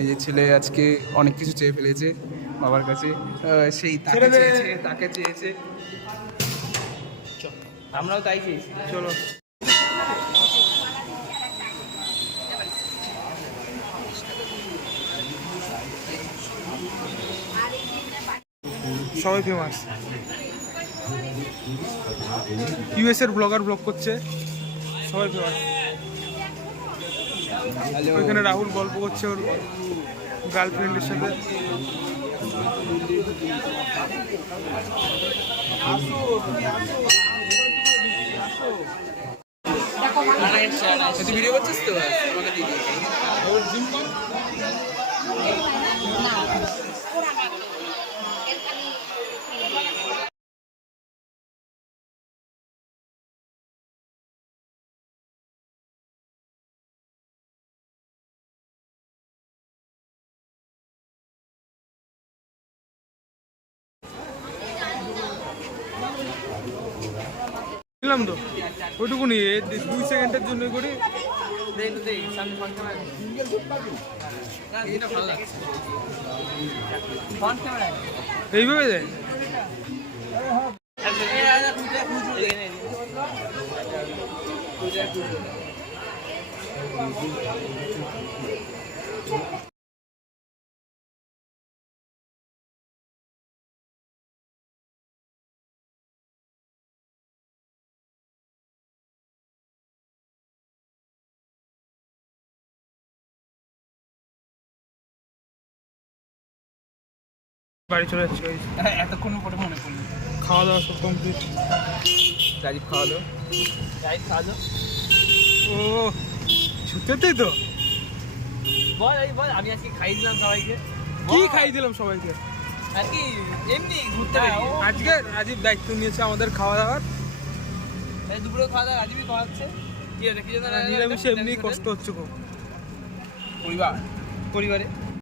এই যে ছেলে আজকে অনেক কিছু চেয়ে ফেলেছে বাবার কাছে, সেই তাকে চেয়েছে, তাকে চেয়েছে, আমরাও তাই চেয়েছি। চলো সবাই ফেমাস, ইউএস এর ব্লগার ব্লগ করছে, সবাই ফেমাস। ওইখানে রাহুল গল্প করছে ওর গার্লফ্রেন্ডের সাথে। তুই ভিডিও করছিস তো? আমাকে দিয়ে দিলাম তো ওইটুকুনি 2 সেকেন্ডের জন্য করি। এইভাবে দেয় বাড়ি চলে যাচ্ছি। এতক্ষণ পরে মনে পড়লো, খাওয়া দাওয়া সব কমপ্লিট। রাজীব খাওয়ালো, রাজীব খাওয়ালো। ও ছুটেতেই তো বল, বল আমি আজকে খাই দিলাম সবাইকে। কি খাই দিলাম সবাইকে? আর কি এমনি ঘুরতে আজকে রাজীব দায়িত্ব নিয়েছে আমাদের খাওয়া দাওয়ার। দুপুরে খাওয়া দাওয়া রাজীবই খাওয়াচ্ছে। কি হচ্ছে কি জানা নিরামিষে এমনি কষ্ট হচ্ছে খুব পরিবারে।